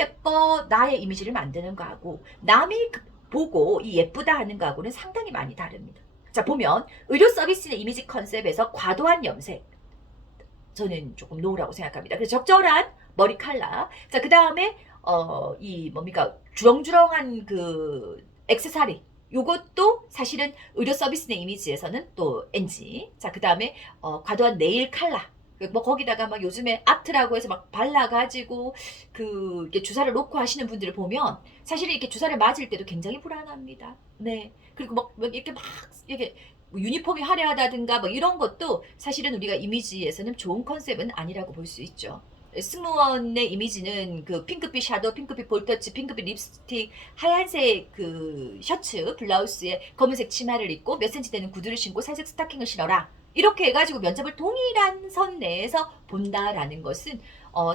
예뻐 나의 이미지를 만드는 거하고 남이 보고 이 예쁘다 하는 거하고는 상당히 많이 다릅니다. 자, 보면 의료 서비스의 이미지 컨셉에서 과도한 염색, 저는 조금 노라고 생각합니다. 그래서 적절한 머리 컬러. 자, 그 다음에 이 뭡니까 주렁주렁한 그 액세서리. 요것도 사실은 의료 서비스의 이미지에서는 또 NG. 자, 그 다음에 과도한 네일 컬러. 뭐 거기다가 막 요즘에 아트라고 해서 막 발라가지고 그 이렇게 주사를 놓고 하시는 분들을 보면 사실은 이렇게 주사를 맞을 때도 굉장히 불안합니다. 네. 그리고 막 이렇게 막 이렇게 뭐 유니폼이 화려하다든가 뭐 이런 것도 사실은 우리가 이미지에서는 좋은 컨셉은 아니라고 볼 수 있죠. 승무원의 이미지는 그 핑크빛 샤도우, 핑크빛 볼터치, 핑크빛 립스틱, 하얀색 그 셔츠, 블라우스에 검은색 치마를 입고 몇 센치 되는 구두를 신고 살색 스타킹을 신어라. 이렇게 해가지고 면접을 동일한 선 내에서 본다라는 것은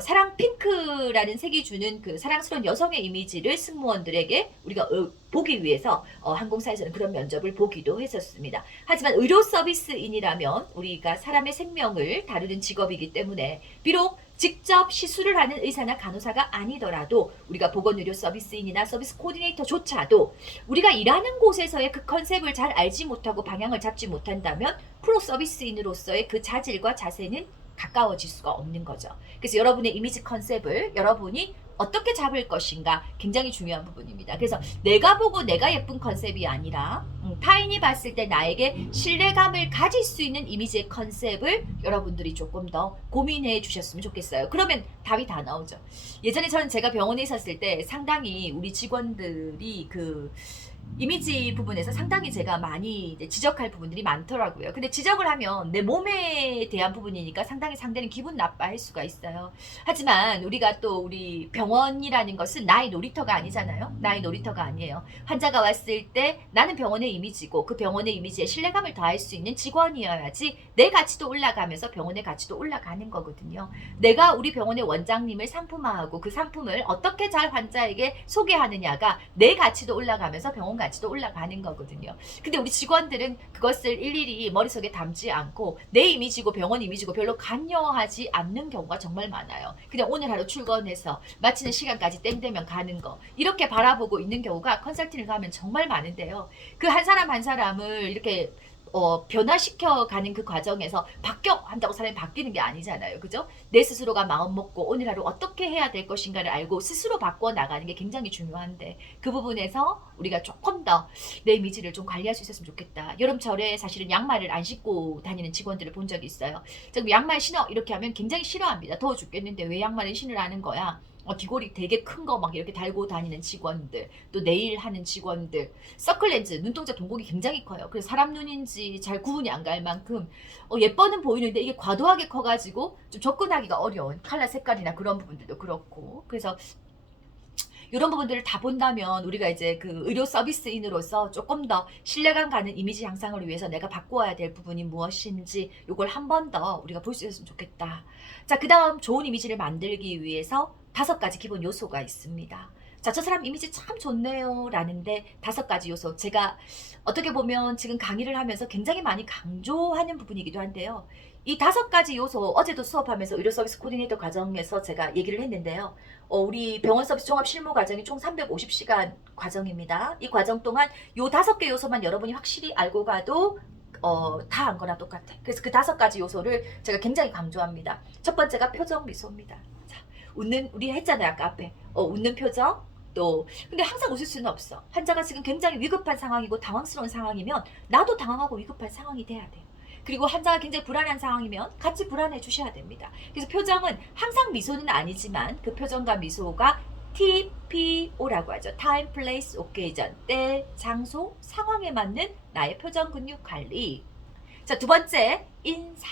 사랑 핑크라는 색이 주는 그 사랑스러운 여성의 이미지를 승무원들에게 우리가 보기 위해서 항공사에서는 그런 면접을 보기도 했었습니다. 하지만 의료 서비스인이라면 우리가 사람의 생명을 다루는 직업이기 때문에 비록 직접 시술을 하는 의사나 간호사가 아니더라도 우리가 보건의료 서비스인이나 서비스 코디네이터조차도 우리가 일하는 곳에서의 그 컨셉을 잘 알지 못하고 방향을 잡지 못한다면 프로 서비스인으로서의 그 자질과 자세는 가까워질 수가 없는 거죠. 그래서 여러분의 이미지 컨셉을 여러분이 어떻게 잡을 것인가 굉장히 중요한 부분입니다. 그래서 내가 보고 내가 예쁜 컨셉이 아니라 타인이 봤을 때 나에게 신뢰감을 가질 수 있는 이미지의 컨셉을 여러분들이 조금 더 고민해 주셨으면 좋겠어요. 그러면 답이 다 나오죠. 예전에 저는 제가 병원에 있었을 때 상당히 우리 직원들이 그 이미지 부분에서 상당히 제가 많이 이제 지적할 부분들이 많더라고요. 근데 지적을 하면 내 몸에 대한 부분이니까 상당히 상대는 기분 나빠할 수가 있어요. 하지만 우리가 또 우리 병원이라는 것은 나의 놀이터가 아니잖아요. 나의 놀이터가 아니에요. 환자가 왔을 때 나는 병원의 이미지고 그 병원의 이미지에 신뢰감을 더할 수 있는 직원이어야지 내 가치도 올라가면서 병원의 가치도 올라가는 거거든요. 내가 우리 병원의 원장님을 상품화하고 그 상품을 어떻게 잘 환자에게 소개하느냐가 내 가치도 올라가면서 병원 가치도 올라가는 거거든요. 근데 우리 직원들은 그것을 일일이 머릿속에 담지 않고 내 이미지고 병원 이미지고 별로 관여하지 않는 경우가 정말 많아요. 그냥 오늘 하루 출근해서 마치는 시간까지 땡 되면 가는 거 이렇게 바라보고 있는 경우가 컨설팅을 가면 정말 많은데요. 그 한 사람 한 사람을 이렇게 변화시켜 가는 그 과정에서 바뀌어 한다고 사람이 바뀌는 게 아니잖아요. 그죠? 내 스스로가 마음 먹고 오늘 하루 어떻게 해야 될 것인가를 알고 스스로 바꿔 나가는 게 굉장히 중요한데 그 부분에서 우리가 조금 더 내 이미지를 좀 관리할 수 있었으면 좋겠다. 여름철에 사실은 양말을 안 신고 다니는 직원들을 본 적이 있어요. 지금 양말 신어 이렇게 하면 굉장히 싫어합니다. 더워 죽겠는데 왜 양말을 신으라는 거야? 귀걸이 되게 큰 거 막 이렇게 달고 다니는 직원들, 또 네일 하는 직원들, 서클렌즈, 눈동자 동공이 굉장히 커요. 그래서 사람 눈인지 잘 구분이 안 갈 만큼 예뻐는 보이는데 이게 과도하게 커가지고 좀 접근하기가 어려운 컬러 색깔이나 그런 부분들도 그렇고. 그래서 이런 부분들을 다 본다면 우리가 이제 그 의료 서비스인으로서 조금 더 신뢰감 가는 이미지 향상을 위해서 내가 바꿔야 될 부분이 무엇인지 이걸 한 번 더 우리가 볼 수 있었으면 좋겠다. 자, 그 다음 좋은 이미지를 만들기 위해서 5가지 기본 요소가 있습니다. 자, 저 사람 이미지 참 좋네요 라는데 5가지 요소, 제가 어떻게 보면 지금 강의를 하면서 굉장히 많이 강조하는 부분이기도 한데요. 이 5가지 요소, 어제도 수업하면서 의료 서비스 코디네이터 과정에서 제가 얘기를 했는데요. 우리 병원 서비스 종합 실무 과정이 총 350시간 과정입니다. 이 과정 동안 요 5개 요소만 여러분이 확실히 알고 가도 다 안 거나 똑같아. 그래서 그 5가지 요소를 제가 굉장히 강조합니다. 첫 번째가 표정 미소입니다. 자, 웃는, 우리 했잖아요 아까 앞에. 웃는 표정. 또 근데 항상 웃을 수는 없어. 환자가 지금 굉장히 위급한 상황이고 당황스러운 상황이면 나도 당황하고 위급한 상황이 돼야 돼요. 그리고 환자가 굉장히 불안한 상황이면 같이 불안해 주셔야 됩니다. 그래서 표정은 항상 미소는 아니지만 그 표정과 미소가 TPO라고 하죠. Time, Place, Occasion. 때, 장소, 상황에 맞는 나의 표정 근육 관리. 자, 두 번째, 인사.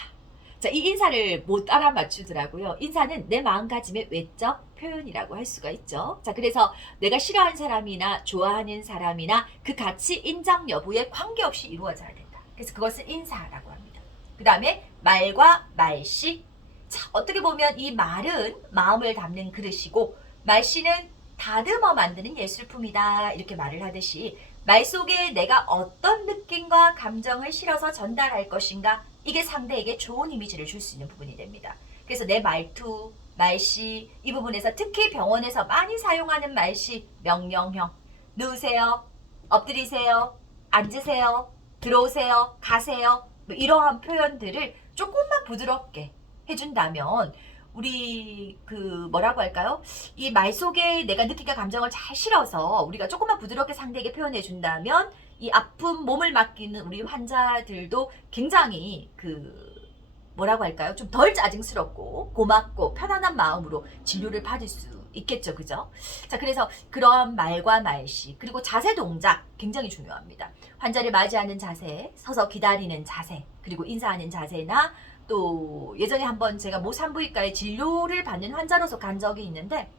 자, 이 인사를 못 알아맞추더라고요. 인사는 내 마음가짐의 외적 표현이라고 할 수가 있죠. 자, 그래서 내가 싫어하는 사람이나 좋아하는 사람이나 그 가치 인정 여부에 관계없이 이루어져야 된다. 그래서 그것을 인사라고 합니다. 그 다음에 말과 말씨. 자, 어떻게 보면 이 말은 마음을 담는 그릇이고 말씨는 다듬어 만드는 예술품이다. 이렇게 말을 하듯이 말 속에 내가 어떤 느낌과 감정을 실어서 전달할 것인가, 이게 상대에게 좋은 이미지를 줄 수 있는 부분이 됩니다. 그래서 내 말투, 말씨, 이 부분에서 특히 병원에서 많이 사용하는 말씨, 명령형. 누우세요, 엎드리세요, 앉으세요, 들어오세요, 가세요. 뭐 이러한 표현들을 조금만 부드럽게 해준다면 우리 뭐라고 할까요? 이 말 속에 내가 느낀 감정을 잘 실어서 우리가 조금만 부드럽게 상대에게 표현해 준다면 이 아픈 몸을 맡기는 우리 환자들도 굉장히 뭐라고 할까요? 좀 덜 짜증스럽고 고맙고 편안한 마음으로 진료를 받을 수 있겠죠. 그죠? 자, 그래서 그런 말과 말씨, 그리고 자세 동작 굉장히 중요합니다. 환자를 맞이하는 자세, 서서 기다리는 자세, 그리고 인사하는 자세나 또 예전에 한번 제가 모 산부인과에 진료를 받는 환자로서 간 적이 있는데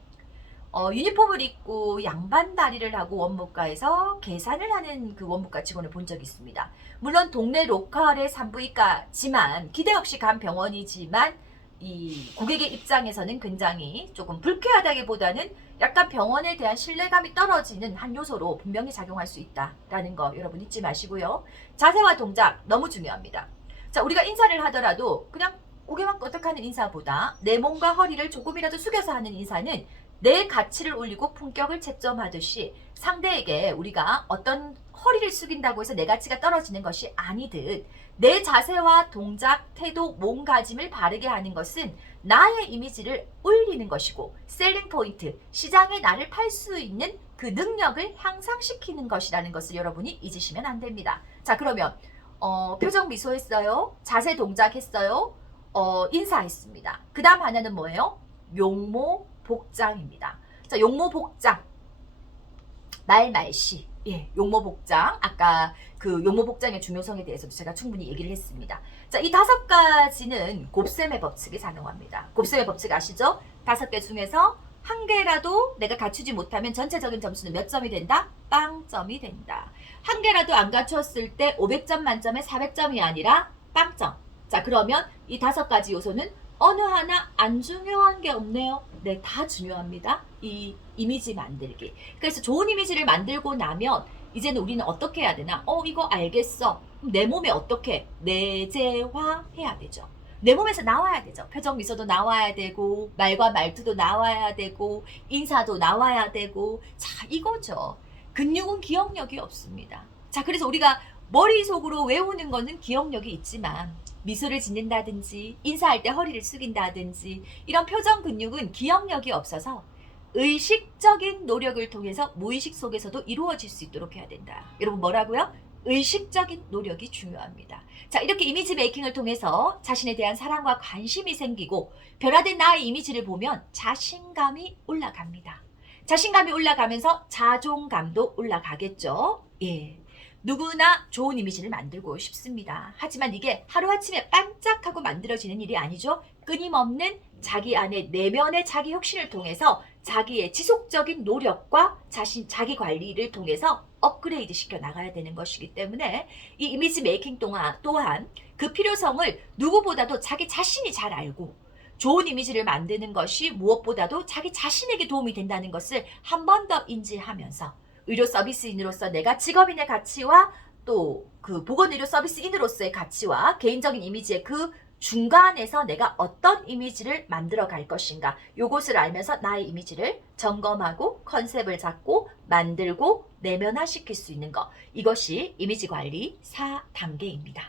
유니폼을 입고 양반 다리를 하고 원무과에서 계산을 하는 그 원무과 직원을 본 적이 있습니다. 물론 동네 로컬의 산부인과지만 기대 없이 간 병원이지만 이 고객의 입장에서는 굉장히 조금 불쾌하다기보다는 약간 병원에 대한 신뢰감이 떨어지는 한 요소로 분명히 작용할 수 있다라는 거 여러분 잊지 마시고요. 자세와 동작 너무 중요합니다. 자, 우리가 인사를 하더라도 그냥 고개만 끄덕하는 인사보다 내 몸과 허리를 조금이라도 숙여서 하는 인사는 내 가치를 올리고 품격을 채점하듯이 상대에게 우리가 어떤 허리를 숙인다고 해서 내 가치가 떨어지는 것이 아니듯 내 자세와 동작, 태도, 몸가짐을 바르게 하는 것은 나의 이미지를 올리는 것이고 셀링 포인트, 시장에 나를 팔 수 있는 그 능력을 향상시키는 것이라는 것을 여러분이 잊으시면 안 됩니다. 자, 그러면 표정 미소 했어요. 자세 동작 했어요. 인사했습니다. 그 다음 하나는 뭐예요? 용모 복장입니다. 자, 용모 복장. 말씨. 예, 용모 복장. 아까 그 용모 복장의 중요성에 대해서도 제가 충분히 얘기를 했습니다. 자, 이 5가지는 곱셈의 법칙이 작용합니다. 곱셈의 법칙 아시죠? 5개 중에서 한 개라도 내가 갖추지 못하면 전체적인 점수는 몇 점이 된다? 빵점이 된다. 한 개라도 안 갖췄을 때 500점 만점에 400점이 아니라 빵점. 자, 그러면 이 5가지 요소는 어느 하나 안 중요한 게 없네요. 네, 다 중요합니다. 이 이미지 만들기. 그래서 좋은 이미지를 만들고 나면 이제는 우리는 어떻게 해야 되나? 이거 알겠어. 내 몸에 어떻게 내재화해야 되죠. 내 몸에서 나와야 되죠. 표정 미소도 나와야 되고 말과 말투도 나와야 되고 인사도 나와야 되고 자, 이거죠. 근육은 기억력이 없습니다. 자, 그래서 우리가 머릿속으로 외우는 거는 기억력이 있지만 미소를 짓는다든지 인사할 때 허리를 숙인다든지 이런 표정 근육은 기억력이 없어서 의식적인 노력을 통해서 무의식 속에서도 이루어질 수 있도록 해야 된다. 여러분 뭐라고요? 의식적인 노력이 중요합니다. 자, 이렇게 이미지 메이킹을 통해서 자신에 대한 사랑과 관심이 생기고 변화된 나의 이미지를 보면 자신감이 올라갑니다. 자신감이 올라가면서 자존감도 올라가겠죠. 예. 누구나 좋은 이미지를 만들고 싶습니다. 하지만 이게 하루아침에 반짝하고 만들어지는 일이 아니죠. 끊임없는 자기 안에 내면의 자기 혁신을 통해서 자기의 지속적인 노력과 자기 관리를 통해서 업그레이드 시켜 나가야 되는 것이기 때문에 이 이미지 메이킹 또한 그 필요성을 누구보다도 자기 자신이 잘 알고 좋은 이미지를 만드는 것이 무엇보다도 자기 자신에게 도움이 된다는 것을 한 번 더 인지하면서 의료 서비스인으로서 내가 직업인의 가치와 또 그 보건의료 서비스인으로서의 가치와 개인적인 이미지의 그 중간에서 내가 어떤 이미지를 만들어 갈 것인가 요것을 알면서 나의 이미지를 점검하고 컨셉을 잡고 만들고 내면화시킬 수 있는 것 이것이 이미지 관리 4단계입니다.